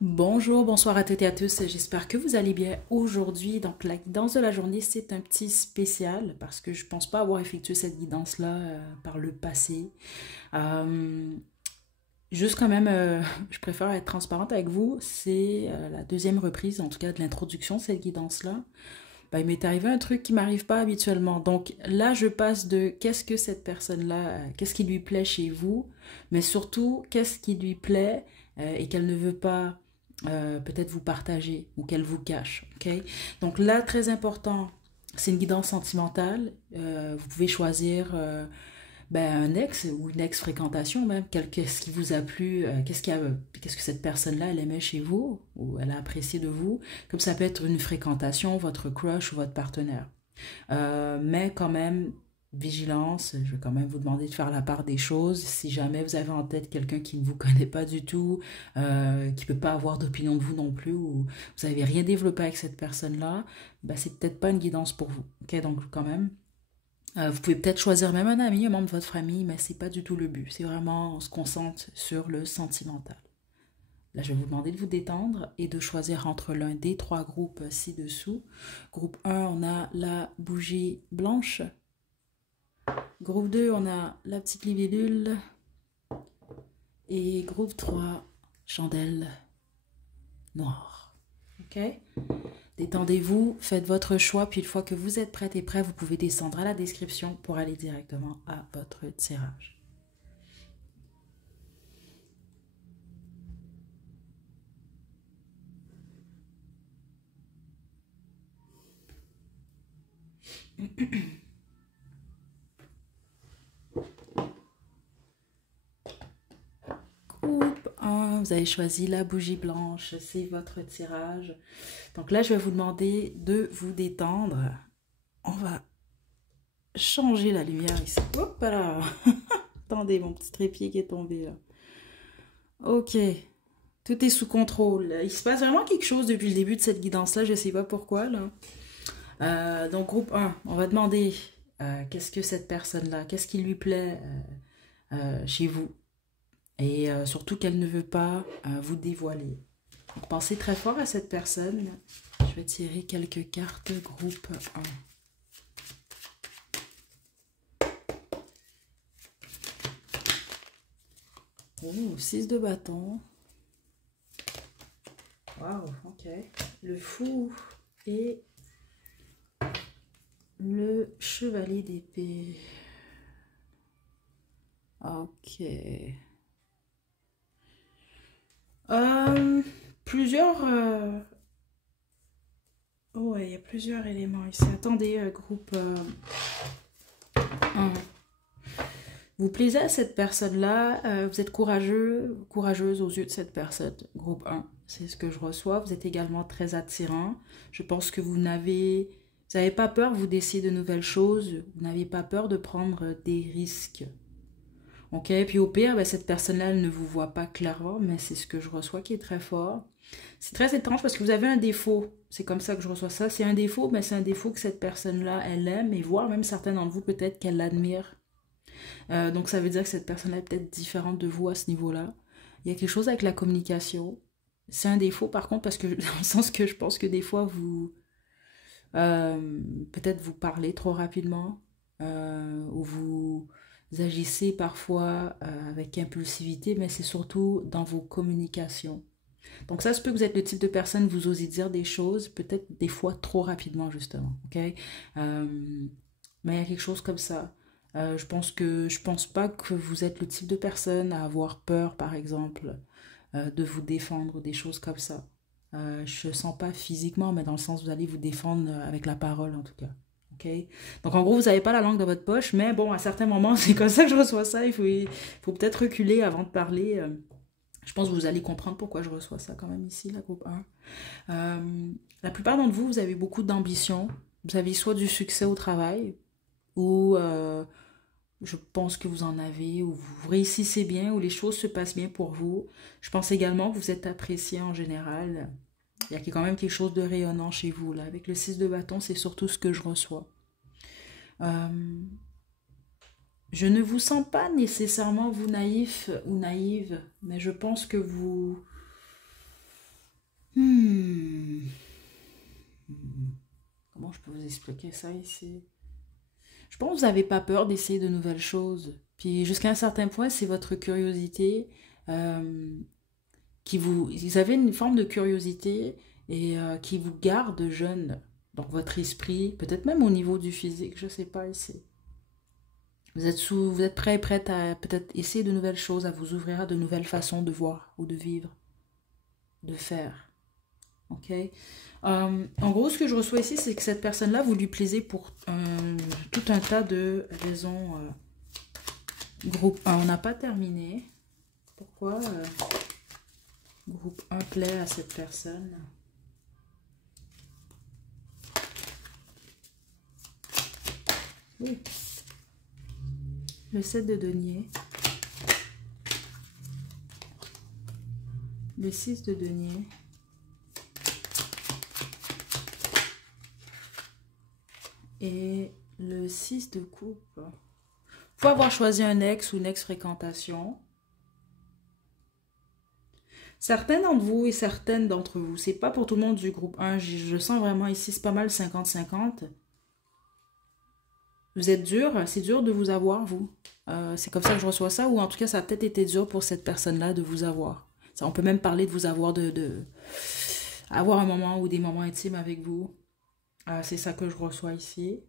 Bonjour, bonsoir à toutes et à tous, j'espère que vous allez bien aujourd'hui. Donc la guidance de la journée, c'est un petit spécial parce que je pense pas avoir effectué cette guidance-là par le passé. Euh, Juste quand même, je préfère être transparente avec vous, c'est la deuxième reprise, en tout cas de l'introduction de cette guidance-là. Ben, il m'est arrivé un truc qui m'arrive pas habituellement. Donc là, je passe de qu'est-ce que cette personne-là, qu'est-ce qui lui plaît chez vous, mais surtout qu'est-ce qui lui plaît et qu'elle ne veut pas peut-être vous partager ou qu'elle vous cache. Ok. Donc là, très important, c'est une guidance sentimentale. Vous pouvez choisir ben, un ex ou une ex-fréquentation même, qu'est-ce qui vous a plu, qu'est-ce que cette personne-là, elle aimait chez vous ou elle a apprécié de vous, comme ça peut être une fréquentation, votre crush ou votre partenaire. Mais quand même, vigilance, je vais quand même vous demander de faire la part des choses. Si jamais vous avez en tête quelqu'un qui ne vous connaît pas du tout, qui ne peut pas avoir d'opinion de vous non plus, ou vous n'avez rien développé avec cette personne-là, ben, c'est peut-être pas une guidance pour vous. Ok, donc quand même, vous pouvez peut-être choisir même un ami, un membre de votre famille, mais c'est pas du tout le but. C'est vraiment, on se concentre sur le sentimental. Là, je vais vous demander de vous détendre et de choisir entre l'un des trois groupes ci-dessous. Groupe 1, on a la bougie blanche. Groupe 2, on a la petite libellule. Et groupe 3, chandelle noire. Ok? Détendez-vous, faites votre choix, puis une fois que vous êtes prête et prêt, vous pouvez descendre à la description pour aller directement à votre tirage. Groupe 1, vous avez choisi la bougie blanche, c'est votre tirage. Donc là, je vais vous demander de vous détendre. On va changer la lumière ici. Hop là. Attendez, mon petit trépied qui est tombé là. Ok, tout est sous contrôle. Il se passe vraiment quelque chose depuis le début de cette guidance-là, je ne sais pas pourquoi là. Donc groupe 1, on va demander qu'est-ce que cette personne-là, qu'est-ce qui lui plaît chez vous et surtout qu'elle ne veut pas vous dévoiler. Donc, pensez très fort à cette personne. Je vais tirer quelques cartes groupe 1. Oh, 6 de bâton. Waouh, ok. Le fou et le chevalier d'épée. Ok. Euh, plusieurs... Oh, ouais, il y a plusieurs éléments ici. Attendez, groupe 1. Vous plaisez à cette personne-là, vous êtes courageux, courageuse aux yeux de cette personne. Groupe 1, c'est ce que je reçois. Vous êtes également très attirant. Je pense que vous n'avez pas peur, vous d'essayer de nouvelles choses. Vous n'avez pas peur de prendre des risques. Ok, puis au pire, ben, cette personne-là, elle ne vous voit pas clairement, mais c'est ce que je reçois qui est très fort. C'est très étrange parce que vous avez un défaut. C'est comme ça que je reçois ça. C'est un défaut, mais c'est un défaut que cette personne-là, elle aime, et voire même certains d'entre vous, peut-être qu'elle l'admire. Donc ça veut dire que cette personne est peut-être différente de vous à ce niveau-là. Il y a quelque chose avec la communication. C'est un défaut par contre parce que dans le sens que je pense que des fois vous peut-être vous parlez trop rapidement ou vous agissez parfois avec impulsivité, mais c'est surtout dans vos communications. Donc ça se peut que vous êtes le type de personne, vous osez dire des choses, peut-être des fois trop rapidement justement, ok? Mais il y a quelque chose comme ça. Je pense pas que vous êtes le type de personne à avoir peur, par exemple, de vous défendre ou des choses comme ça. Je sens pas physiquement, mais dans le sens où vous allez vous défendre avec la parole en tout cas. Ok. Donc en gros, vous n'avez pas la langue dans votre poche, mais bon, à certains moments, c'est comme ça que je reçois ça. Faut peut-être reculer avant de parler. Je pense que vous allez comprendre pourquoi je reçois ça quand même ici, la groupe 1. La plupart d'entre vous, vous avez beaucoup d'ambition. Vous avez soit du succès au travail, ou je pense que vous en avez, ou vous réussissez bien, ou les choses se passent bien pour vous. Je pense également que vous êtes apprécié en général. Il y a quand même quelque chose de rayonnant chez vous. Là. Avec le 6 de bâton, c'est surtout ce que je reçois. Euh, je ne vous sens pas nécessairement vous naïf ou naïve, mais je pense que Hmm. Comment je peux vous expliquer ça ici? Je pense que vous n'avez pas peur d'essayer de nouvelles choses. Puis jusqu'à un certain point, c'est votre curiosité euh, qui vous... Vous avez une forme de curiosité et qui vous garde jeune. Donc votre esprit, peut-être même au niveau du physique, je ne sais pas ici. Vous êtes prêt, prête à peut-être essayer de nouvelles choses, à vous ouvrir à de nouvelles façons de voir ou de vivre, de faire. Ok. En gros, ce que je reçois ici, c'est que cette personne-là, vous lui plaisez pour tout un tas de raisons. Groupe 1, on n'a pas terminé. Pourquoi groupe 1 plaît à cette personne? Oui. Le 7 de denier. Le 6 de denier. Et le 6 de coupe. Faut avoir choisi un ex ou une ex-fréquentation. Certains d'entre vous et certaines d'entre vous, c'est pas pour tout le monde du groupe 1, je sens vraiment ici, c'est pas mal 50-50. Vous êtes dur, c'est dur de vous avoir, vous. C'est comme ça que je reçois ça, ou en tout cas, ça a peut-être été dur pour cette personne-là de vous avoir. Ça, on peut même parler de vous avoir, avoir un moment ou des moments intimes avec vous. C'est ça que je reçois ici.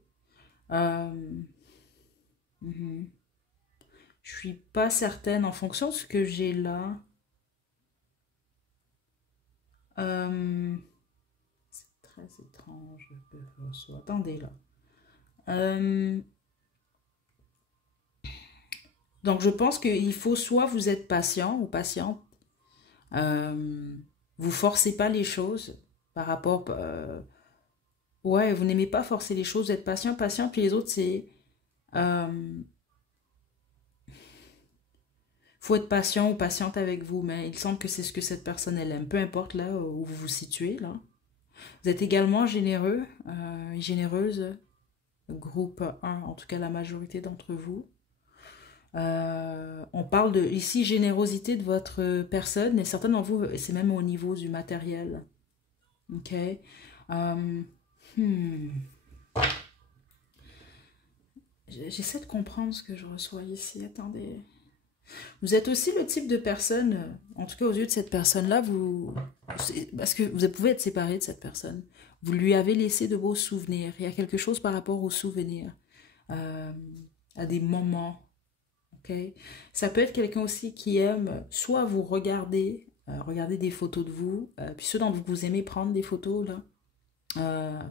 Euh, mhm. Je suis pas certaine en fonction de ce que j'ai là. C'est très étrange que je reçois. Attendez là. Euh, donc je pense qu'il faut soit vous êtes patient ou patiente. Vous forcez pas les choses par rapport. Ouais, vous n'aimez pas forcer les choses. Vous êtes patient, patient. Puis les autres, c'est. Euh, faut être patient ou patiente avec vous. Mais il semble que c'est ce que cette personne elle aime. Peu importe là où vous vous situez là. Vous êtes également généreux et généreuse. Groupe 1, en tout cas la majorité d'entre vous. On parle de ici générosité de votre personne et certains d'entre vous, c'est même au niveau du matériel. Ok. Euh, hmm. J'essaie de comprendre ce que je reçois ici. Attendez. Vous êtes aussi le type de personne, en tout cas aux yeux de cette personne-là, parce que vous pouvez être séparé de cette personne. Vous lui avez laissé de beaux souvenirs. Il y a quelque chose par rapport aux souvenirs, euh, à des moments. Okay? Ça peut être quelqu'un aussi qui aime soit vous regarder des photos de vous, puis ceux dont vous aimez prendre des photos, là,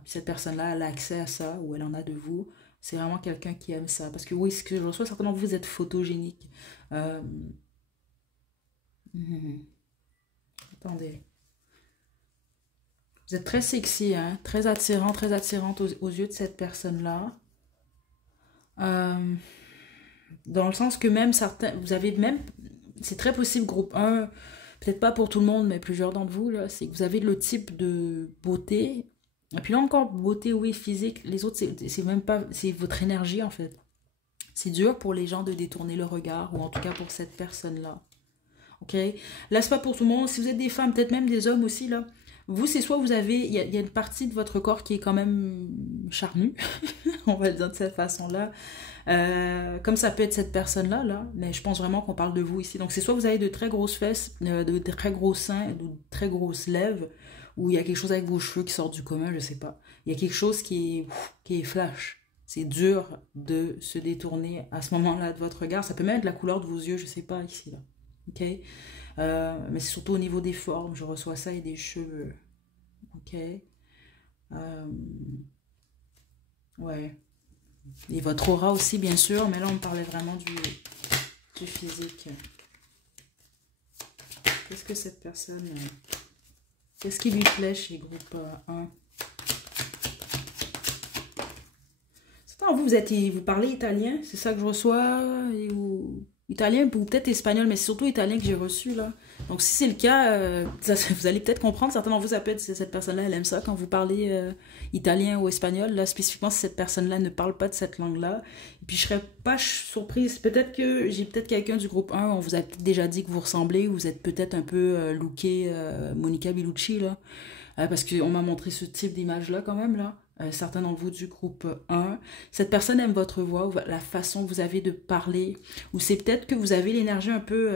puis cette personne-là, elle a accès à ça, ou elle en a de vous. C'est vraiment quelqu'un qui aime ça. Parce que oui, ce que je reçois, certainement vous êtes photogénique. Euh, hmm, attendez. Vous êtes très sexy, hein? Très attirante aux yeux de cette personne-là. Euh, dans le sens que même certains, vous avez même, c'est très possible, groupe 1, peut-être pas pour tout le monde, mais plusieurs d'entre vous, là, c'est que vous avez le type de beauté. Et puis là encore, beauté, oui, physique, les autres, c'est même pas, c'est votre énergie en fait. C'est dur pour les gens de détourner le regard, ou en tout cas pour cette personne-là. Ok? Là, c'est pas pour tout le monde. Si vous êtes des femmes, peut-être même des hommes aussi, là. Vous, c'est soit vous avez, il y a une partie de votre corps qui est quand même charnue, on va le dire de cette façon-là. Comme ça peut être cette personne-là, là, mais je pense vraiment qu'on parle de vous ici. Donc, c'est soit vous avez de très grosses fesses, de très gros seins, de très grosses lèvres, ou il y a quelque chose avec vos cheveux qui sort du commun, je sais pas. Il y a quelque chose qui est flash. C'est dur de se détourner à ce moment-là de votre regard. Ça peut même être la couleur de vos yeux, je sais pas, ici, là. Ok? Mais c'est surtout au niveau des formes, je reçois ça et des cheveux. Ok? Ouais. Et votre aura aussi, bien sûr, mais là, on parlait vraiment du physique. Qu'est-ce que cette personne... Qu'est-ce qui lui plaît chez groupe 1? Certains, vous parlez italien, c'est ça que je reçois, et Italien ou peut-être espagnol, mais c'est surtout italien que j'ai reçu là. Donc si c'est le cas, vous allez peut-être comprendre. Certains d'entre vous, ça peut être cette personne-là, elle aime ça quand vous parlez italien ou espagnol. Là, spécifiquement, si cette personne-là ne parle pas de cette langue-là. Et puis je serais pas surprise. Peut-être que j'ai peut-être quelqu'un du groupe 1, on vous a peut-être déjà dit que vous ressemblez, vous êtes peut-être un peu looké Monica Bellucci là. Parce qu'on m'a montré ce type d'image-là quand même là. Certains d'entre vous du groupe 1. Cette personne aime votre voix, ou la façon que vous avez de parler, ou c'est peut-être que vous avez l'énergie un peu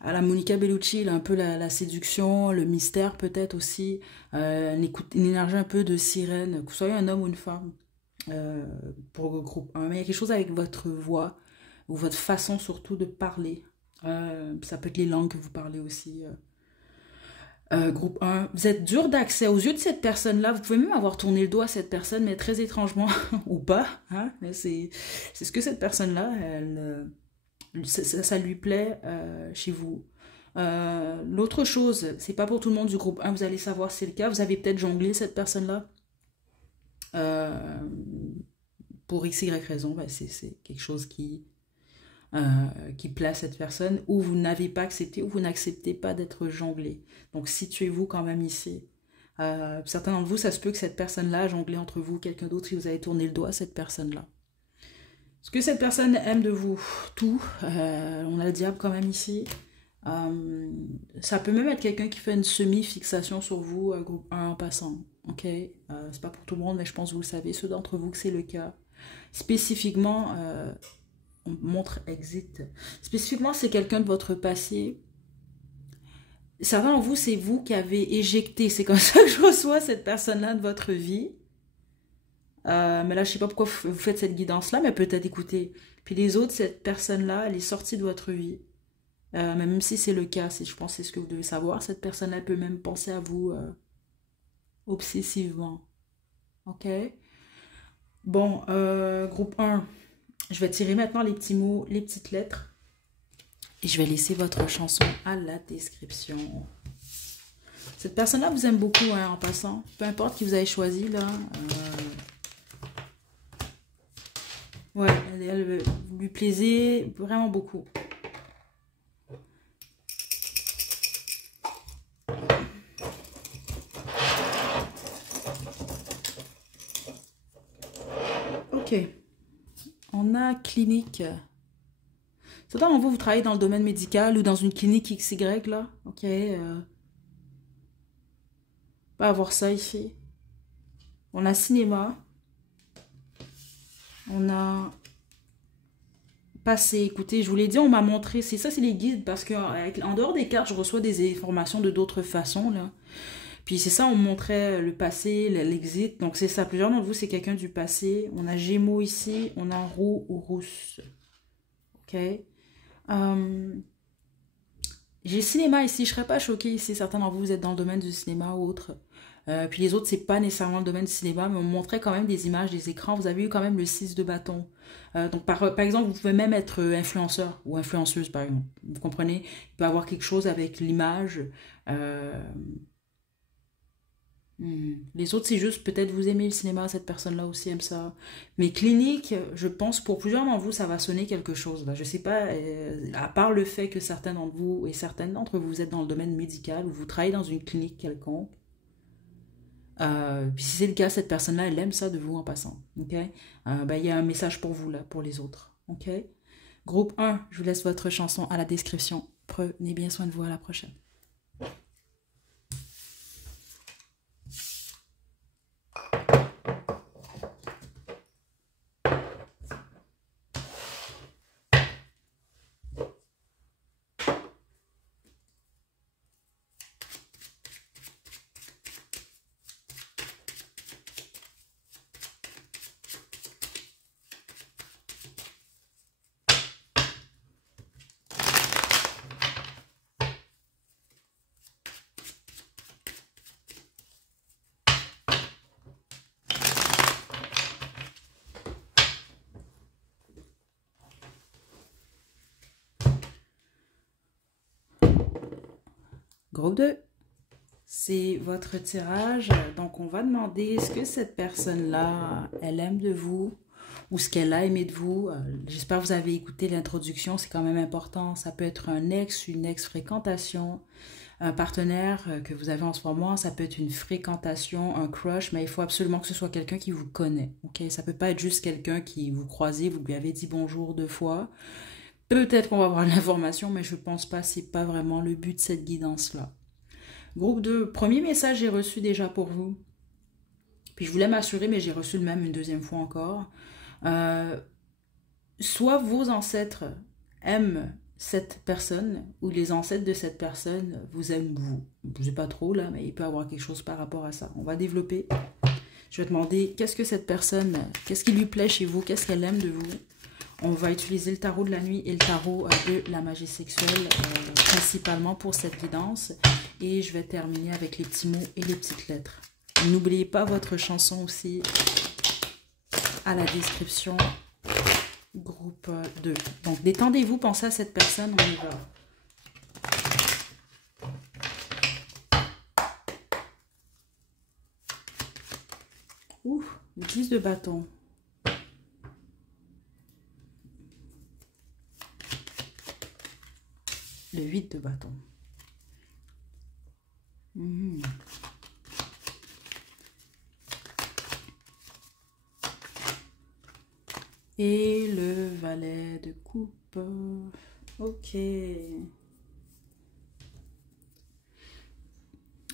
à la Monica Bellucci, là, un peu la séduction, le mystère peut-être aussi, une énergie un peu de sirène, que vous soyez un homme ou une femme pour le groupe 1. Mais il y a quelque chose avec votre voix, ou votre façon surtout de parler. Ça peut être les langues que vous parlez aussi. Groupe 1, vous êtes dur d'accès aux yeux de cette personne-là. Vous pouvez même avoir tourné le doigt à cette personne, mais très étrangement, ou pas. Hein? Mais c'est ce que cette personne-là, ça lui plaît chez vous. L'autre chose, c'est pas pour tout le monde du groupe 1, vous allez savoir si c'est le cas. Vous avez peut-être jonglé cette personne-là. Pour x, y raison, ben c'est quelque chose qui plaît à cette personne, ou vous n'avez pas accepté, ou vous n'acceptez pas d'être jonglé. Donc situez-vous quand même ici. Certains d'entre vous, ça se peut que cette personne-là a jonglé entre vous, quelqu'un d'autre, si vous avez tourné le doigt à cette personne-là. Ce que cette personne aime de vous, tout. On a le diable quand même ici. Ça peut même être quelqu'un qui fait une semi-fixation sur vous, groupe 1 en passant. Ok, c'est pas pour tout le monde, mais je pense que vous le savez, ceux d'entre vous que c'est le cas. Spécifiquement, on montre exit. Spécifiquement, c'est quelqu'un de votre passé. Certains d'entre vous, c'est vous qui avez éjecté. C'est comme ça que je reçois cette personne-là de votre vie. Mais là, je sais pas pourquoi vous faites cette guidance-là, mais peut-être écoutez. Puis les autres, cette personne-là, elle est sortie de votre vie. Même si c'est le cas, je pense que c'est ce que vous devez savoir. Cette personne-là peut même penser à vous obsessivement. Ok? Bon, groupe 1. Je vais tirer maintenant les petits mots, les petites lettres. Et je vais laisser votre chanson à la description. Cette personne-là vous aime beaucoup, hein, en passant. Peu importe qui vous avez choisi, là. Ouais, elle lui plaisait vraiment beaucoup. Ok. On a clinique. Certains d'entre vous, vous travaillez dans le domaine médical ou dans une clinique XY, là. Ok. On va avoir ça ici. On a cinéma. On a passé. Écoutez, je vous l'ai dit, on m'a montré. C'est ça, c'est les guides. Parce que en dehors des cartes, je reçois des informations de d'autres façons, là. Puis c'est ça, on montrait le passé, l'exit. Donc c'est ça. Plusieurs d'entre vous, c'est quelqu'un du passé. On a Gémeaux ici. On a roux ou rousse. Ok. J'ai cinéma ici. Je serais pas choquée si certains d'entre vous, vous êtes dans le domaine du cinéma ou autre. Puis les autres, c'est pas nécessairement le domaine du cinéma, mais on montrait quand même des images, des écrans. Vous avez eu quand même le 6 de bâton. Donc par exemple, vous pouvez même être influenceur ou influenceuse, par exemple. Vous comprenez? Il peut y avoir quelque chose avec l'image. Les autres, c'est juste peut-être vous aimez le cinéma, cette personne-là aussi aime ça. Mais clinique, je pense pour plusieurs d'entre vous, ça va sonner quelque chose. Là. Je sais pas, à part le fait que certains d'entre vous et certaines d'entre vous, vous êtes dans le domaine médical ou vous travaillez dans une clinique quelconque. Puis si c'est le cas, cette personne-là, elle aime ça de vous en passant. Ok? Ben, y a un message pour vous là, pour les autres. Ok? Groupe 1, je vous laisse votre chanson à la description. Prenez bien soin de vous, à la prochaine. Groupe 2, c'est votre tirage. Donc, on va demander, est-ce que cette personne-là, elle aime de vous? ou ce qu'elle a aimé de vous. J'espère que vous avez écouté l'introduction, c'est quand même important. Ça peut être un ex, une ex-fréquentation, un partenaire que vous avez en ce moment, ça peut être une fréquentation, un crush, mais il faut absolument que ce soit quelqu'un qui vous connaît. Ok, ça peut pas être juste quelqu'un qui vous croisez, vous lui avez dit bonjour 2 fois. Peut-être qu'on va avoir l'information, mais je pense pas, c'est pas vraiment le but de cette guidance-là. Groupe 2, premier message j'ai reçu déjà pour vous. Puis je voulais m'assurer, mais j'ai reçu le même une deuxième fois encore. Soit vos ancêtres aiment cette personne, ou les ancêtres de cette personne vous aiment vous. Je sais pas trop là, mais il peut y avoir quelque chose par rapport à ça. On va développer. Je vais demander qu'est-ce que cette personne, qu'est-ce qui lui plaît chez vous, qu'est-ce qu'elle aime de vous. On va utiliser le tarot de la nuit et le tarot de la magie sexuelle, principalement pour cette guidance. Et je vais terminer avec les petits mots et les petites lettres. N'oubliez pas votre chanson aussi à la description. Groupe 2. Donc, détendez-vous, pensez à cette personne, on y va. Ouh, le 10 de bâton. Le 8 de bâton. Et le valet de coupe. Ok.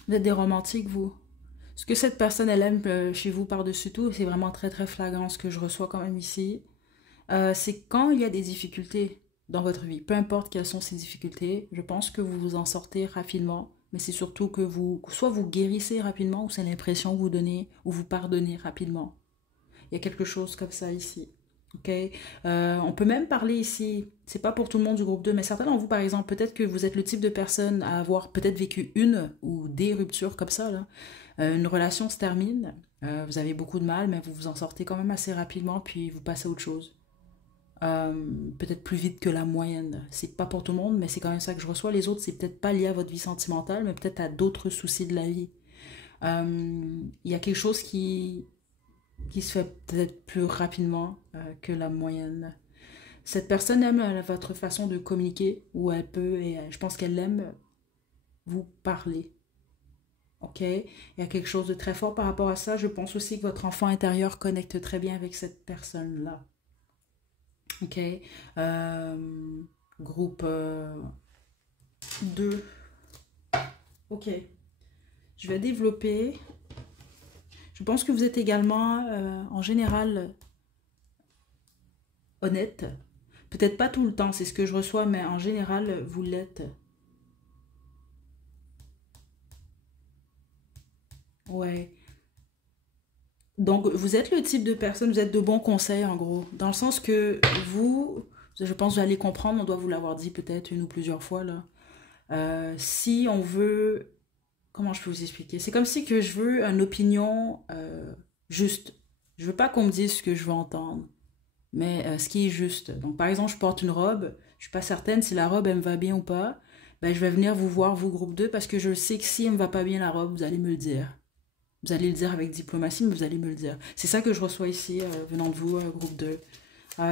Vous êtes des romantiques, vous. Ce que cette personne, elle aime chez vous par-dessus tout, c'est vraiment très très flagrant ce que je reçois quand même ici. C'est quand il y a des difficultés dans votre vie. Peu importe quelles sont ces difficultés, je pense que vous vous en sortez rapidement. Mais c'est surtout que soit vous guérissez rapidement, ou c'est l'impression que vous donnez, ou vous pardonnez rapidement. Il y a quelque chose comme ça ici. Ok, on peut même parler ici, c'est pas pour tout le monde du groupe 2, mais certains d'entre vous, par exemple, peut-être que vous êtes le type de personne à avoir peut-être vécu une ou des ruptures comme ça, là. Une relation se termine, vous avez beaucoup de mal, mais vous vous en sortez quand même assez rapidement, puis vous passez à autre chose. Peut-être plus vite que la moyenne. C'est pas pour tout le monde, mais c'est quand même ça que je reçois. Les autres, c'est peut-être pas lié à votre vie sentimentale, mais peut-être à d'autres soucis de la vie. Il y a quelque chose qui se fait peut-être plus rapidement que la moyenne. Cette personne aime votre façon de communiquer, ou elle peut, et je pense qu'elle aime vous parler. Ok? Il y a quelque chose de très fort par rapport à ça. Je pense aussi que votre enfant intérieur connecte très bien avec cette personne-là. Ok? Groupe 2. Ok. Je vais développer. Je pense que vous êtes également, en général, honnête. Peut-être pas tout le temps, c'est ce que je reçois, mais en général, vous l'êtes. Ouais. Donc, vous êtes le type de personne, vous êtes de bons conseils, en gros. Dans le sens que vous, je pense que vous allez comprendre, on doit vous l'avoir dit peut-être une ou plusieurs fois, là. Si on veut... Comment je peux vous expliquer? C'est comme si que je veux une opinion juste. Je veux pas qu'on me dise ce que je veux entendre, mais ce qui est juste. Donc, par exemple, je porte une robe, je suis pas certaine si la robe, elle me va bien ou pas. Ben, je vais venir vous voir, vous, groupe 2, parce que je sais que si elle me va pas bien, la robe, vous allez me le dire. Vous allez le dire avec diplomatie, mais vous allez me le dire. C'est ça que je reçois ici, venant de vous, groupe 2.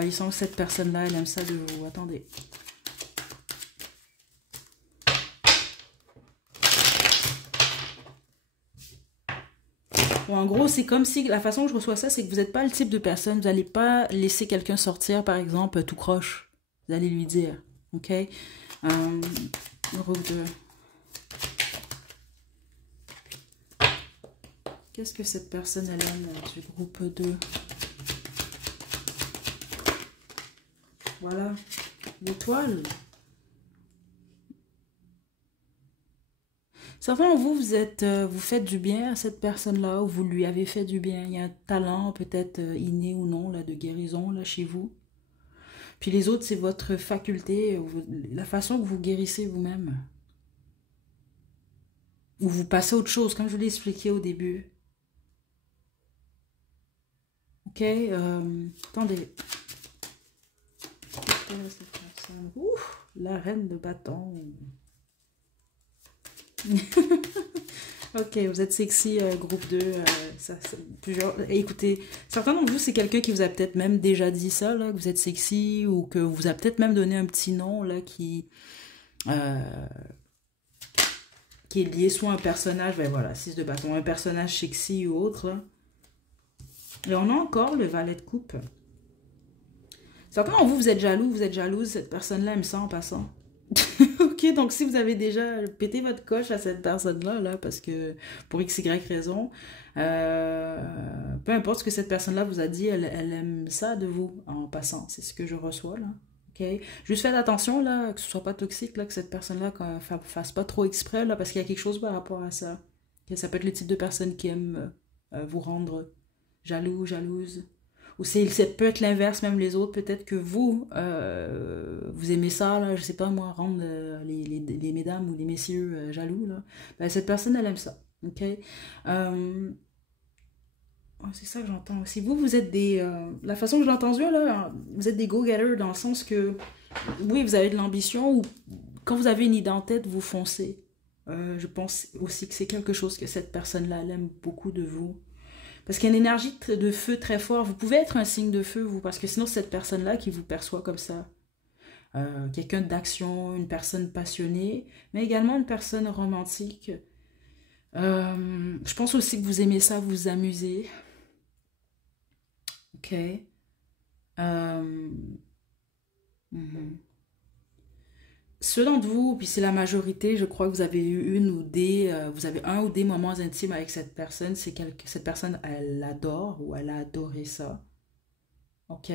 Il semble que cette personne-là, elle aime ça de vous. Attendez. Bon, en gros, c'est comme si la façon que je reçois ça, c'est que vous n'êtes pas le type de personne, vous n'allez pas laisser quelqu'un sortir, par exemple, tout croche. Vous allez lui dire, ok? Groupe 2. Qu'est-ce que cette personne, elle aime du groupe 2? Voilà, l'étoile. Certains d'entre vous, vous faites du bien à cette personne-là, ou vous lui avez fait du bien. Il y a un talent, peut-être inné ou non, là, de guérison, là, chez vous. Puis les autres, c'est votre faculté, la façon que vous guérissez vous-même. Ou vous passez à autre chose, comme je vous l'ai expliqué au début. Ok, attendez. Ouf, la reine de bâton. Ok, vous êtes sexy, groupe 2. Plusieurs... Écoutez, certains d'entre vous, c'est quelqu'un qui vous a peut-être même déjà dit ça, là, que vous êtes sexy, ou que vous a peut-être même donné un petit nom, là, euh, qui est lié soit à un personnage, ben voilà, 6 de bâton, un personnage sexy ou autre, là. Et on a encore le valet de coupe. Certains d'entre vous, vous êtes jaloux, vous êtes jalouse, cette personne-là aime ça en passant. Ok, donc si vous avez déjà pété votre coche à cette personne-là, là, parce que pour x, y raison, peu importe ce que cette personne-là vous a dit, elle aime ça de vous en passant. C'est ce que je reçois, là. Ok? Juste faites attention, là, que ce soit pas toxique, là, que cette personne-là fasse pas trop exprès, là, parce qu'il y a quelque chose par rapport à ça. Ok? Ça peut être le type de personne qui aime vous rendre jaloux, jalouse. Ou ça peut être l'inverse, même les autres. Peut-être que vous, vous aimez ça, là, je sais pas moi, rendre les mesdames ou les messieurs jaloux. Là. Ben, cette personne, elle aime ça. Ok? C'est ça que j'entends aussi. Vous êtes des... la façon que je l'ai entendu, là, vous êtes des go-getters dans le sens que, oui, vous avez de l'ambition ou quand vous avez une idée en tête, vous foncez. Je pense aussi que c'est quelque chose que cette personne-là, elle aime beaucoup de vous. Parce qu'il y a une énergie de feu très fort. Vous pouvez être un signe de feu, vous, parce que sinon, c'est cette personne-là qui vous perçoit comme ça. Quelqu'un d'action, une personne passionnée, mais également une personne romantique. Je pense aussi que vous aimez ça, vous amuser. Ok. Mhm. Ceux d'entre vous, puis c'est la majorité, je crois que vous avez eu vous avez un ou des moments intimes avec cette personne. Cette personne, elle adore ou elle a adoré ça. Ok.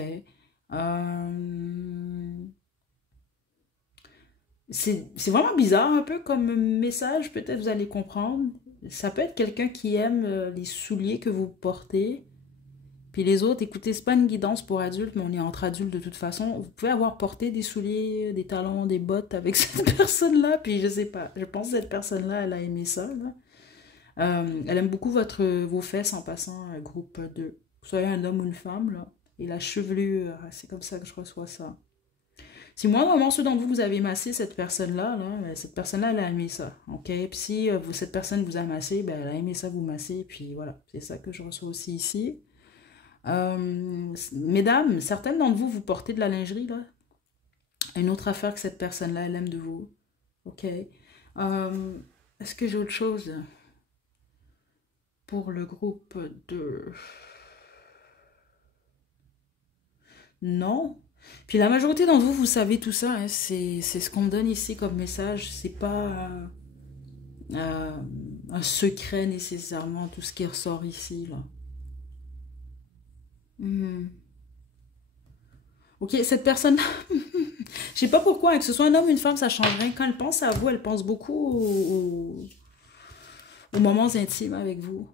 C'est vraiment bizarre un peu comme message, peut-être vous allez comprendre. Ça peut être quelqu'un qui aime les souliers que vous portez. Puis les autres, écoutez, c'est pas une guidance pour adultes, mais on est entre adultes de toute façon. Vous pouvez avoir porté des souliers, des talons, des bottes avec cette personne-là, puis je sais pas. Je pense que cette personne-là, elle a aimé ça, là. Elle aime beaucoup vos fesses en passant, groupe 2. Vous soyez un homme ou une femme, là. Et la chevelure, c'est comme ça que je reçois ça. Si moi, au moment ceux d'entre vous, vous avez massé cette personne-là, là, cette personne-là, elle a aimé ça. Ok? Puis si cette personne vous a massé, ben, elle a aimé ça vous masser, puis voilà. C'est ça que je reçois aussi ici. Mesdames, certaines d'entre vous, vous portez de la lingerie, là. Une autre affaire que cette personne-là, elle aime de vous. Ok. Est-ce que j'ai autre chose pour le groupe de... Non. Puis la majorité d'entre vous, vous savez tout ça. Hein, c'est ce qu'on me donne ici comme message. C'est pas un secret nécessairement, tout ce qui ressort ici, là. Hmm. Ok, cette personne, je sais pas pourquoi, hein, que ce soit un homme ou une femme, ça change rien. Quand elle pense à vous, elle pense beaucoup aux moments intimes avec vous,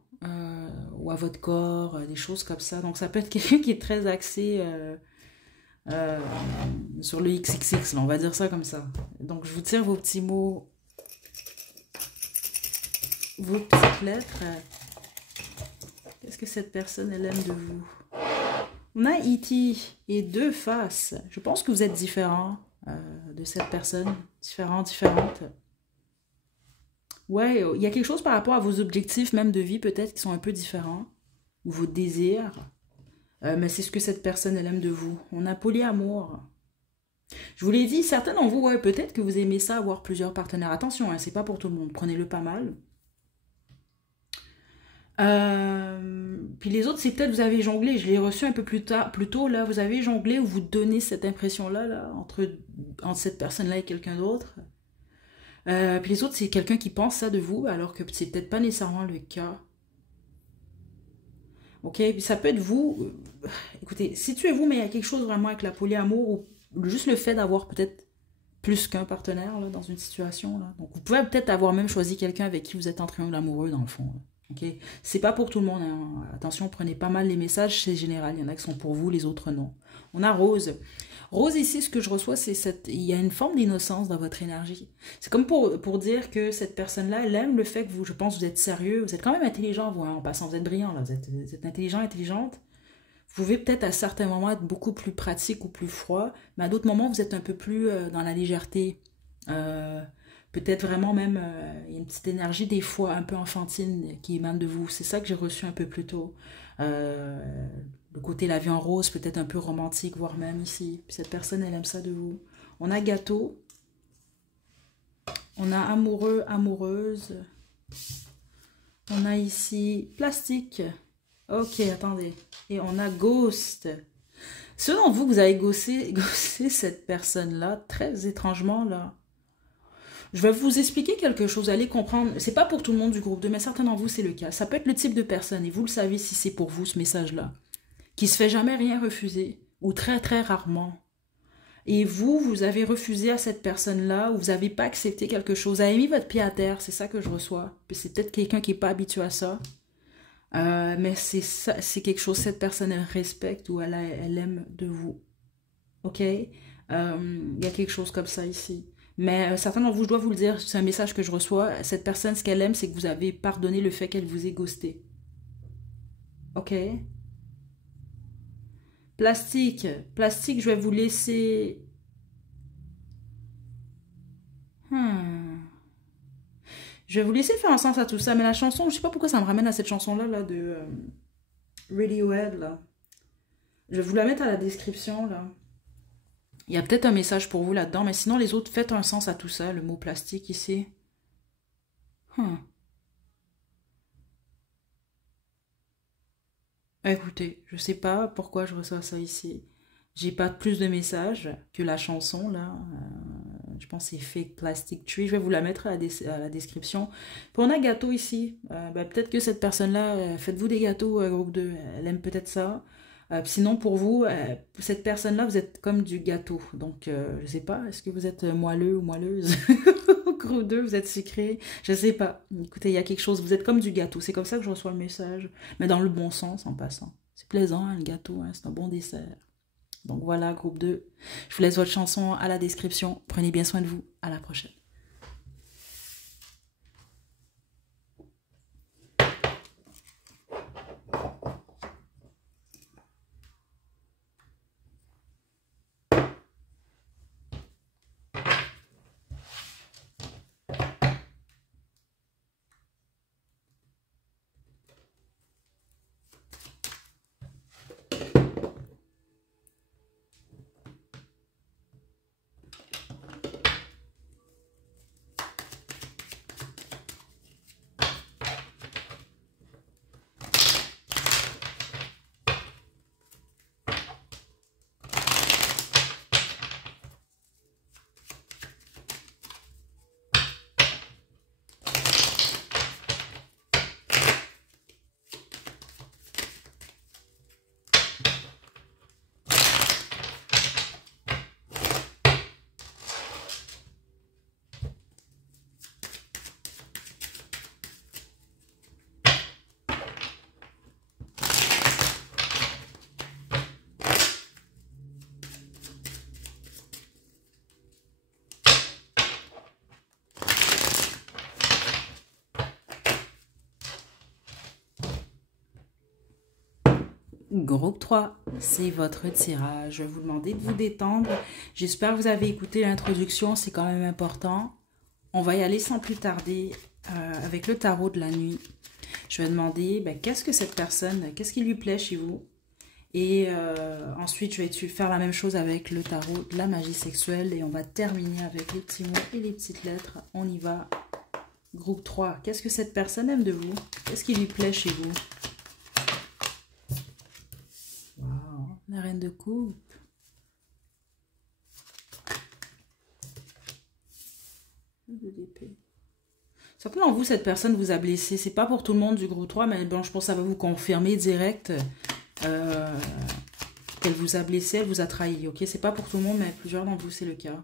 ou à votre corps, des choses comme ça. Donc ça peut être quelqu'un qui est très axé euh, sur le XXX, là, on va dire ça comme ça. Donc je vous tire vos petits mots, vos petites lettres. Qu'est-ce que cette personne, elle aime de vous? On a E.T. et deux faces. Je pense que vous êtes différents de cette personne. Différentes. Ouais, il y a quelque chose par rapport à vos objectifs, même de vie, peut-être, qui sont un peu différents. Ou vos désirs. Mais c'est ce que cette personne, elle aime de vous. On a polyamour. Je vous l'ai dit, certains d'entre vous, ouais, peut-être que vous aimez ça, avoir plusieurs partenaires. Attention, hein, c'est pas pour tout le monde. Prenez-le pas mal. Puis les autres, c'est peut-être vous avez jonglé. Je l'ai reçu un peu plus tôt, là. Vous avez jonglé ou vous donnez cette impression-là, là, entre cette personne-là et quelqu'un d'autre. Puis les autres, c'est quelqu'un qui pense ça de vous, alors que c'est peut-être pas nécessairement le cas. Ok, puis ça peut être vous. Écoutez, situez-vous, mais il y a quelque chose vraiment avec la polyamour ou juste le fait d'avoir peut-être plus qu'un partenaire là, dans une situation. Là. Donc vous pouvez peut-être avoir même choisi quelqu'un avec qui vous êtes en triangle amoureux dans le fond. Là. Ok, c'est pas pour tout le monde. Hein. Attention, prenez pas mal les messages, c'est général. Il y en a qui sont pour vous, les autres non. On a Rose. Rose ici, ce que je reçois, c'est il y a une forme d'innocence dans votre énergie. C'est comme pour dire que cette personne-là, elle aime le fait que vous, je pense, vous êtes sérieux, vous êtes quand même intelligent, vous, hein, en passant, vous êtes brillant, là, vous êtes intelligent, intelligente. Vous pouvez peut-être à certains moments être beaucoup plus pratique ou plus froid, mais à d'autres moments, vous êtes un peu plus dans la légèreté. Peut-être vraiment même petite énergie des fois un peu enfantine qui émane de vous. C'est ça que j'ai reçu un peu plus tôt. Euh, le côté la vie en rose, peut-être un peu romantique, voire même ici. Puis cette personne, elle aime ça de vous. On a gâteau. On a amoureux, amoureuse. On a ici plastique. Ok, attendez. Et on a ghost. Selon vous, vous avez ghosté cette personne-là, très étrangement, là. Je vais vous expliquer quelque chose, allez comprendre. C'est pas pour tout le monde du groupe 2, mais certains d'entre vous, c'est le cas. Ça peut être le type de personne, et vous le savez si c'est pour vous, ce message-là, qui se fait jamais rien refuser, ou très très rarement. Et vous, vous avez refusé à cette personne-là, ou vous n'avez pas accepté quelque chose, vous avez mis votre pied à terre, c'est ça que je reçois. Puis c'est peut-être quelqu'un qui n'est pas habitué à ça. Mais c'est quelque chose, cette personne, elle respecte ou elle aime de vous. Ok? Il y a quelque chose comme ça ici. Mais certains d'entre vous, je dois vous le dire, c'est un message que je reçois. Cette personne, ce qu'elle aime, c'est que vous avez pardonné le fait qu'elle vous ait ghosté. Ok? Plastique. Plastique, je vais vous laisser... Je vais vous laisser faire un sens à tout ça. Mais la chanson, je sais pas pourquoi ça me ramène à cette chanson-là là, de Radiohead. Là. Je vais vous la mettre à la description. Là. Il y a peut-être un message pour vous là-dedans. Mais sinon, les autres, faites un sens à tout ça. Le mot plastique ici. Écoutez, je sais pas pourquoi je reçois ça ici. J'ai pas plus de messages que la chanson là. Je pense que c'est Fake Plastic Tree. Je vais vous la mettre à la description. Puis on a gâteau ici. Peut-être que cette personne-là, faites-vous des gâteaux groupe 2. Elle aime peut-être ça. Sinon pour vous, cette personne-là, vous êtes comme du gâteau. Donc je sais pas, est-ce que vous êtes moelleux ou moelleuse? Groupe 2, vous êtes sucré. Je sais pas. Écoutez, il y a quelque chose. Vous êtes comme du gâteau. C'est comme ça que je reçois le message. Mais dans le bon sens en passant. C'est plaisant, hein, le gâteau. Hein, c'est un bon dessert. Donc voilà, groupe 2. Je vous laisse votre chanson à la description. Prenez bien soin de vous. À la prochaine. Groupe 3, c'est votre tirage. Je vais vous demander de vous détendre. J'espère que vous avez écouté l'introduction, c'est quand même important. On va y aller sans plus tarder avec le tarot de la nuit. Je vais demander qu'est-ce que cette personne, qu'est-ce qui lui plaît chez vous. Et ensuite, je vais faire la même chose avec le tarot de la magie sexuelle. Et on va terminer avec les petits mots et les petites lettres. On y va. Groupe 3, qu'est-ce que cette personne aime de vous? Qu'est-ce qui lui plaît chez vous? La reine de coupe. Certainement, vous, cette personne vous a blessé. C'est pas pour tout le monde du groupe 3, mais bon, je pense que ça va vous confirmer direct qu'elle vous a blessé, elle vous a trahi. Ok, c'est pas pour tout le monde, mais plusieurs d'entre vous, c'est le cas.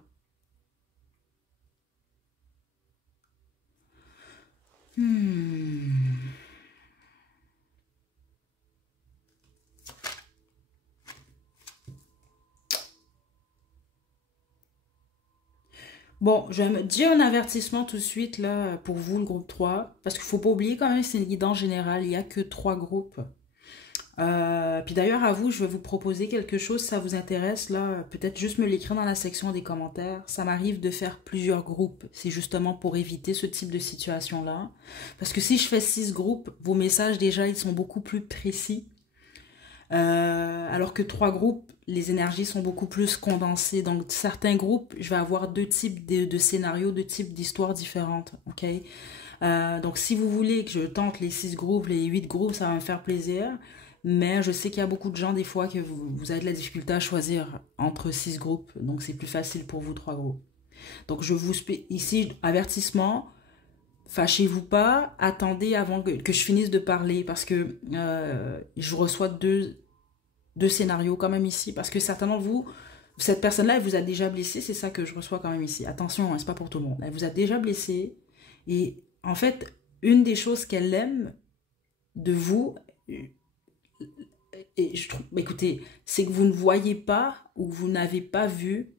Bon, je vais me dire un avertissement tout de suite là pour vous, le groupe 3. Parce qu'il ne faut pas oublier quand même, c'est une guidance générale. Il n'y a que 3 groupes. Puis d'ailleurs, à vous, je vais vous proposer quelque chose, ça vous intéresse, là, peut-être juste me l'écrire dans la section des commentaires. Ça m'arrive de faire plusieurs groupes, c'est justement pour éviter ce type de situation-là. Parce que si je fais 6 groupes, vos messages déjà, ils sont beaucoup plus précis. Alors que 3 groupes, les énergies sont beaucoup plus condensées. Donc certains groupes, je vais avoir 2 types de scénarios, 2 types d'histoires différentes, ok? Donc si vous voulez que je tente les 6 groupes, les 8 groupes, ça va me faire plaisir. Mais je sais qu'il y a beaucoup de gens, des fois, que vous avez de la difficulté à choisir entre 6 groupes. Donc, c'est plus facile pour vous, 3 groupes. Donc, je vous... Ici, avertissement, fâchez-vous pas, attendez avant que je finisse de parler. Parce que je reçois deux scénarios quand même ici. Parce que certains d'entre vous, cette personne-là, elle vous a déjà blessé. C'est ça que je reçois quand même ici. Attention, hein, c'est pas pour tout le monde. Elle vous a déjà blessé. Et en fait, une des choses qu'elle aime de vous... Et je trouve, écoutez, c'est que vous ne voyez pas ou vous n'avez pas vu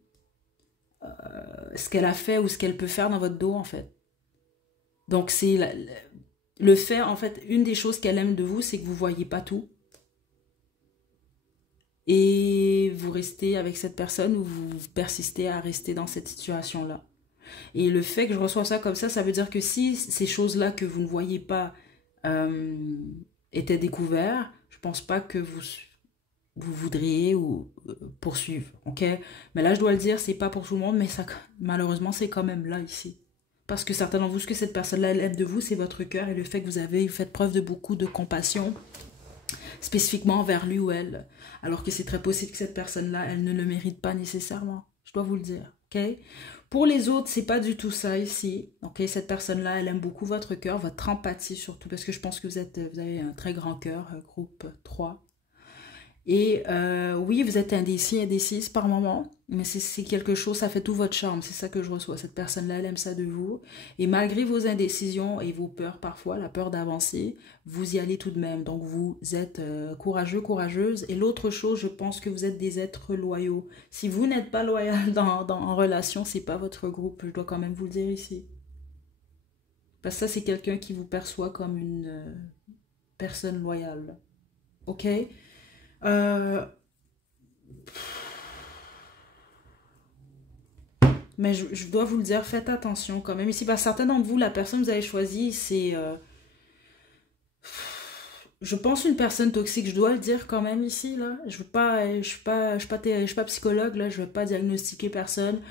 ce qu'elle a fait ou ce qu'elle peut faire dans votre dos, en fait. Donc, c'est le fait, en fait, une des choses qu'elle aime de vous, c'est que vous ne voyez pas tout. Et vous restez avec cette personne ou vous persistez à rester dans cette situation-là. Et le fait que je reçois ça comme ça veut dire que si ces choses-là que vous ne voyez pas étaient découvertes, je pense pas que vous voudriez ou poursuivre, ok? Mais là, je dois le dire, c'est pas pour tout le monde, mais ça, malheureusement, c'est quand même là, ici. Parce que certains d'entre vous, ce que cette personne-là, elle aime de vous, c'est votre cœur et le fait que vous avez fait preuve de beaucoup de compassion, spécifiquement envers lui ou elle. Alors que c'est très possible que cette personne-là, elle ne le mérite pas nécessairement. Je dois vous le dire, ok? Pour les autres, c'est pas du tout ça ici. Ok, cette personne-là, elle aime beaucoup votre cœur, votre empathie surtout, parce que je pense que vous avez un très grand cœur, groupe 3. Et oui, vous êtes indécis, indécise par moment, mais c'est quelque chose, ça fait tout votre charme, c'est ça que je reçois. Cette personne-là, elle aime ça de vous. Et malgré vos indécisions et vos peurs parfois, la peur d'avancer, vous y allez tout de même. Donc vous êtes courageux, courageuse. Et l'autre chose, je pense que vous êtes des êtres loyaux. Si vous n'êtes pas loyal en relation, c'est pas votre groupe, je dois quand même vous le dire ici. Parce que ça, c'est quelqu'un qui vous perçoit comme une personne loyale. Ok? Mais je dois vous le dire, faites attention quand même. Ici, parce que certains d'entre vous, la personne que vous avez choisie, c'est... je pense une personne toxique, je dois le dire quand même ici, là. Je veux pas... je suis pas psychologue, là. Je veux pas diagnostiquer personne.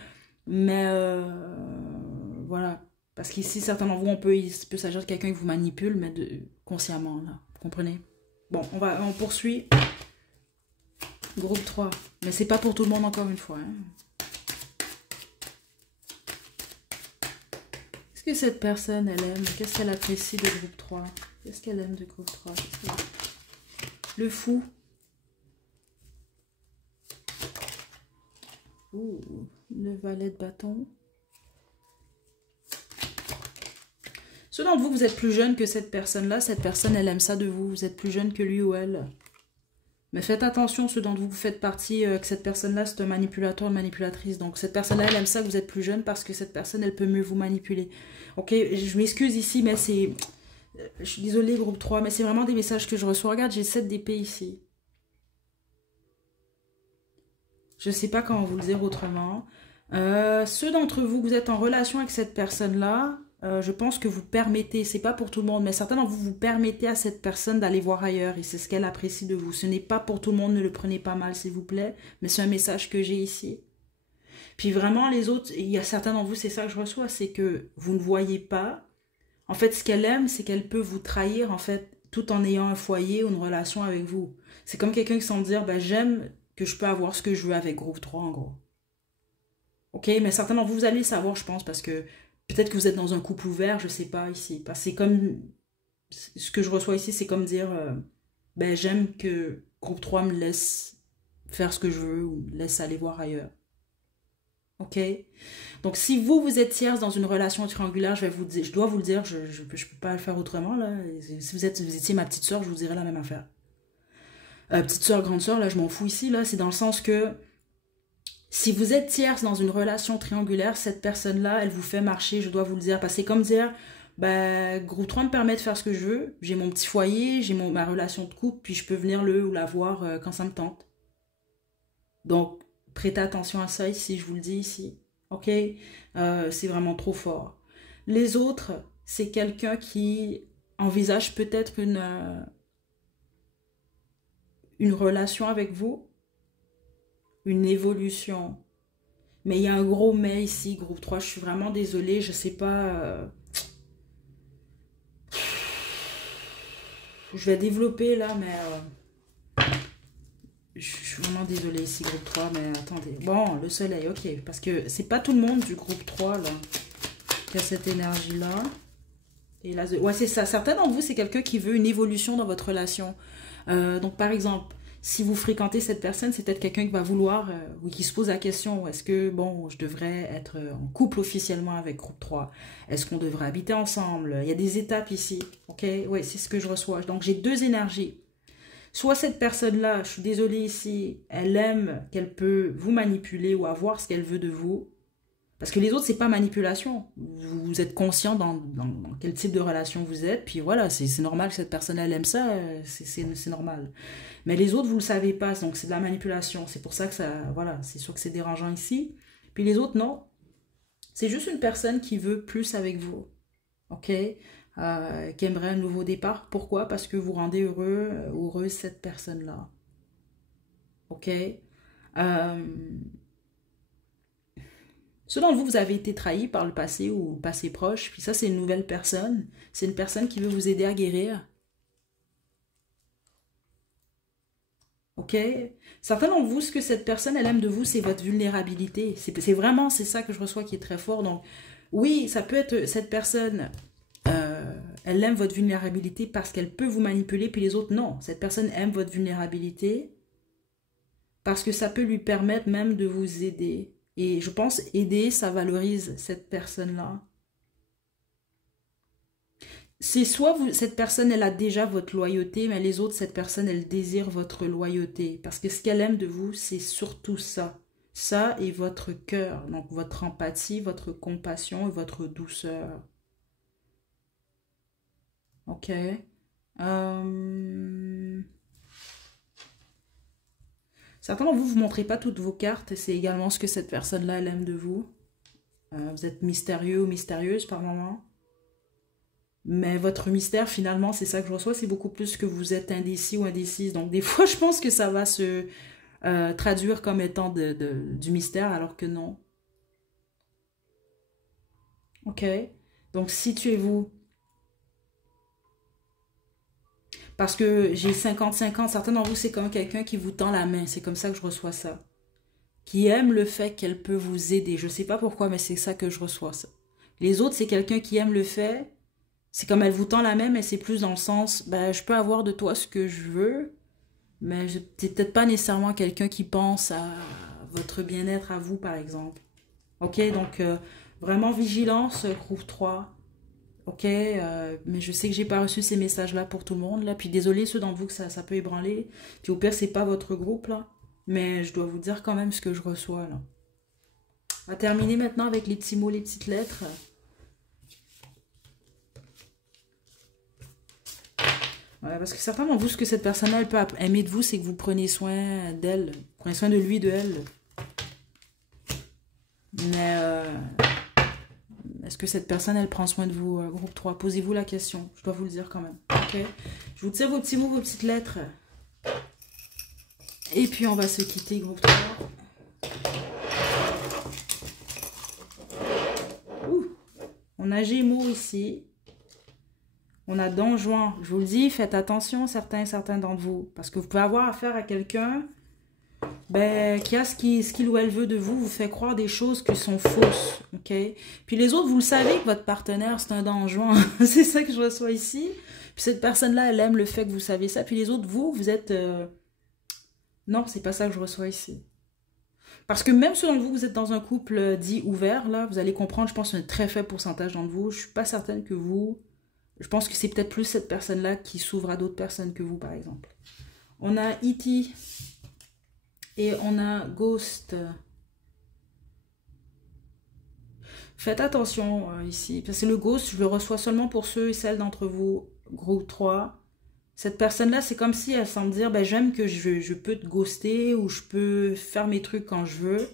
Mais... voilà. Parce qu'ici, certains d'entre vous, il peut s'agir de quelqu'un qui vous manipule, mais consciemment, là. Vous comprenez? Bon, on poursuit. Groupe 3. Mais c'est pas pour tout le monde encore une fois. Hein. Qu'est-ce que cette personne, elle aime? Qu'est-ce qu'elle apprécie de groupe 3? Qu'est-ce qu'elle aime de groupe 3? Le fou. Ouh, le valet de bâton. Ceux d'entre vous, vous êtes plus jeune que cette personne-là. Cette personne, elle aime ça de vous. Vous êtes plus jeune que lui ou elle. Mais faites attention, ceux d'entre vous, vous faites partie, que cette personne-là, c'est un manipulateur, une manipulatrice. Donc, cette personne-là, elle aime ça que vous êtes plus jeune parce que cette personne, elle peut mieux vous manipuler. Ok, je m'excuse ici, mais c'est... Je suis désolée, groupe 3, mais c'est vraiment des messages que je reçois. Regarde, j'ai 7 d'épée ici. Je ne sais pas comment vous le dire autrement. Ceux d'entre vous, vous êtes en relation avec cette personne-là, je pense que vous permettez, c'est pas pour tout le monde, mais certains d'entre vous, vous permettez à cette personne d'aller voir ailleurs et c'est ce qu'elle apprécie de vous. Ce n'est pas pour tout le monde, ne le prenez pas mal s'il vous plaît, mais c'est un message que j'ai ici. Puis vraiment les autres, il y a certains d'entre vous, c'est ça que je reçois, c'est que vous ne voyez pas. En fait, ce qu'elle aime, c'est qu'elle peut vous trahir en fait tout en ayant un foyer ou une relation avec vous. C'est comme quelqu'un qui semble dire, ben, j'aime que je peux avoir ce que je veux avec groupe 3 en gros. Ok, mais certains d'entre vous, vous allez le savoir, je pense, parce que peut-être que vous êtes dans un couple ouvert, je sais pas ici. Parce que c'est comme... Ce que je reçois ici, c'est comme dire... ben, j'aime que groupe 3 me laisse faire ce que je veux ou me laisse aller voir ailleurs. Ok? Donc, si vous, vous êtes tierce dans une relation triangulaire, je dois vous le dire, je ne peux pas le faire autrement, là. Si vous étiez ma petite soeur, je vous dirais la même affaire. Petite soeur, grande soeur, là, je m'en fous ici, là. C'est dans le sens que... Si vous êtes tierce dans une relation triangulaire, cette personne-là, elle vous fait marcher, je dois vous le dire. Parce que c'est comme dire, Ben, groupe 3 me permet de faire ce que je veux. J'ai mon petit foyer, j'ai ma relation de couple, puis je peux venir le ou la voir quand ça me tente. Donc, prêtez attention à ça ici, je vous le dis ici. Ok? C'est vraiment trop fort. Les autres, c'est quelqu'un qui envisage peut-être une relation avec vous, une évolution. Mais il y a un gros mais ici, groupe 3. Je suis vraiment désolée, je sais pas. Je vais développer là, mais je suis vraiment désolée ici, groupe 3. Mais attendez. Bon, le soleil, ok. Parce que c'est pas tout le monde du groupe 3 là qui a cette énergie-là. Et là, ouais, c'est ça. Certains d'entre vous, c'est quelqu'un qui veut une évolution dans votre relation. Donc, par exemple, si vous fréquentez cette personne, c'est peut-être quelqu'un qui va vouloir, ou qui se pose la question, est-ce que, bon, je devrais être en couple officiellement avec groupe 3? Est-ce qu'on devrait habiter ensemble? Il y a des étapes ici, ok? Oui, c'est ce que je reçois. Donc, j'ai deux énergies. Soit cette personne-là, je suis désolée ici, elle aime qu'elle peut vous manipuler ou avoir ce qu'elle veut de vous. Parce que les autres, c'est pas manipulation. Vous êtes conscient dans quel type de relation vous êtes. Puis voilà, c'est normal que cette personne, elle aime ça. C'est normal. Mais les autres, vous le savez pas. Donc c'est de la manipulation. C'est pour ça que ça... Voilà, c'est sûr que c'est dérangeant ici. Puis les autres, non. C'est juste une personne qui veut plus avec vous. OK? Qui aimerait un nouveau départ. Pourquoi? Parce que vous rendez heureux, heureuse cette personne-là. OK? Selon vous, vous avez été trahi par le passé ou le passé proche, puis ça, c'est une nouvelle personne. C'est une personne qui veut vous aider à guérir. OK? Certains d'entre vous, ce que cette personne, elle aime de vous, c'est votre vulnérabilité. C'est vraiment, c'est ça que je reçois qui est très fort. Donc, oui, ça peut être cette personne, elle aime votre vulnérabilité parce qu'elle peut vous manipuler, puis les autres, non. Cette personne aime votre vulnérabilité parce que ça peut lui permettre même de vous aider. Et je pense aider, ça valorise cette personne-là. C'est soit cette personne, elle a déjà votre loyauté, mais les autres, cette personne, elle désire votre loyauté. Parce que ce qu'elle aime de vous, c'est surtout ça. Ça et votre cœur. Donc, votre empathie, votre compassion et votre douceur. OK? Certainement, vous ne montrez pas toutes vos cartes. C'est également ce que cette personne-là, elle aime de vous. Vous êtes mystérieux ou mystérieuse par moment. Mais votre mystère, finalement, c'est ça que je reçois, c'est beaucoup plus que vous êtes indécis ou indécise. Donc, des fois, je pense que ça va se traduire comme étant du mystère, alors que non. OK? Donc, situez-vous. Parce que j'ai 50-50. Certains d'entre vous, c'est comme quelqu'un qui vous tend la main. C'est comme ça que je reçois ça. Qui aime le fait qu'elle peut vous aider. Je ne sais pas pourquoi, mais c'est ça que je reçois, ça. Les autres, c'est quelqu'un qui aime le fait. C'est comme elle vous tend la main, mais c'est plus dans le sens, ben, je peux avoir de toi ce que je veux, mais c'est peut-être pas nécessairement quelqu'un qui pense à votre bien-être à vous, par exemple. OK, donc vraiment vigilance, groupe 3. OK, mais je sais que j'ai pas reçu ces messages-là pour tout le monde, là. Puis désolé ceux d'entre vous que ça peut ébranler. Puis au pire, c'est pas votre groupe, là. Mais je dois vous dire quand même ce que je reçois, là. On va terminer maintenant avec les petits mots, les petites lettres. Voilà, parce que certains d'entre vous, ce que cette personne-là, elle peut aimer de vous, c'est que vous prenez soin d'elle. Prenez soin de lui, de elle. Mais est-ce que cette personne, elle prend soin de vous, groupe 3? Posez-vous la question. Je dois vous le dire quand même. OK? Je vous tire vos petits mots, vos petites lettres. Et puis, on va se quitter, groupe 3. Ouh. On a Gémeaux ici. On a Don Juan. Je vous le dis, faites attention, certains d'entre vous. Parce que vous pouvez avoir affaire à quelqu'un qui a ce qu'il ou elle veut de vous, vous fait croire des choses qui sont fausses. OK? Puis les autres, vous le savez que votre partenaire, c'est un Don Juan. C'est ça que je reçois ici. Puis cette personne-là, elle aime le fait que vous savez ça. Puis les autres, vous êtes... Non, c'est pas ça que je reçois ici. Parce que même selon vous, vous êtes dans un couple dit ouvert, là, vous allez comprendre, je pense, un très faible pourcentage d'entre vous. Je suis pas certaine que vous... Je pense que c'est peut-être plus cette personne-là qui s'ouvre à d'autres personnes que vous, par exemple. On a E.T. et on a Ghost. Faites attention ici, parce que le ghost, je le reçois seulement pour ceux et celles d'entre vous, groupe 3. Cette personne-là, c'est comme si elle semble dire, ben, j'aime que je peux te ghoster ou je peux faire mes trucs quand je veux,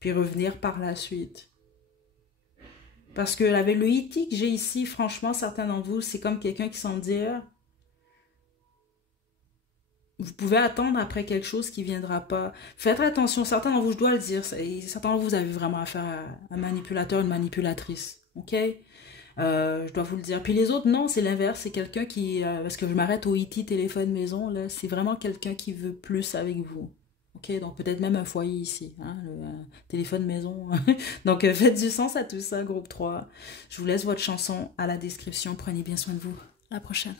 puis revenir par la suite. Parce que avec le iti que j'ai ici, franchement, certains d'entre vous, c'est comme quelqu'un qui semble dire, vous pouvez attendre après quelque chose qui ne viendra pas. Faites attention, certains d'entre vous, je dois le dire, certains d'entre vous, vous avez vraiment affaire à un manipulateur, une manipulatrice. OK? Je dois vous le dire. Puis les autres, non, c'est l'inverse. C'est quelqu'un qui... parce que je m'arrête au IT téléphone maison, là. C'est vraiment quelqu'un qui veut plus avec vous. OK? Donc peut-être même un foyer ici. Hein, téléphone maison. Donc faites du sens à tout ça, groupe 3. Je vous laisse votre chanson à la description. Prenez bien soin de vous. À la prochaine.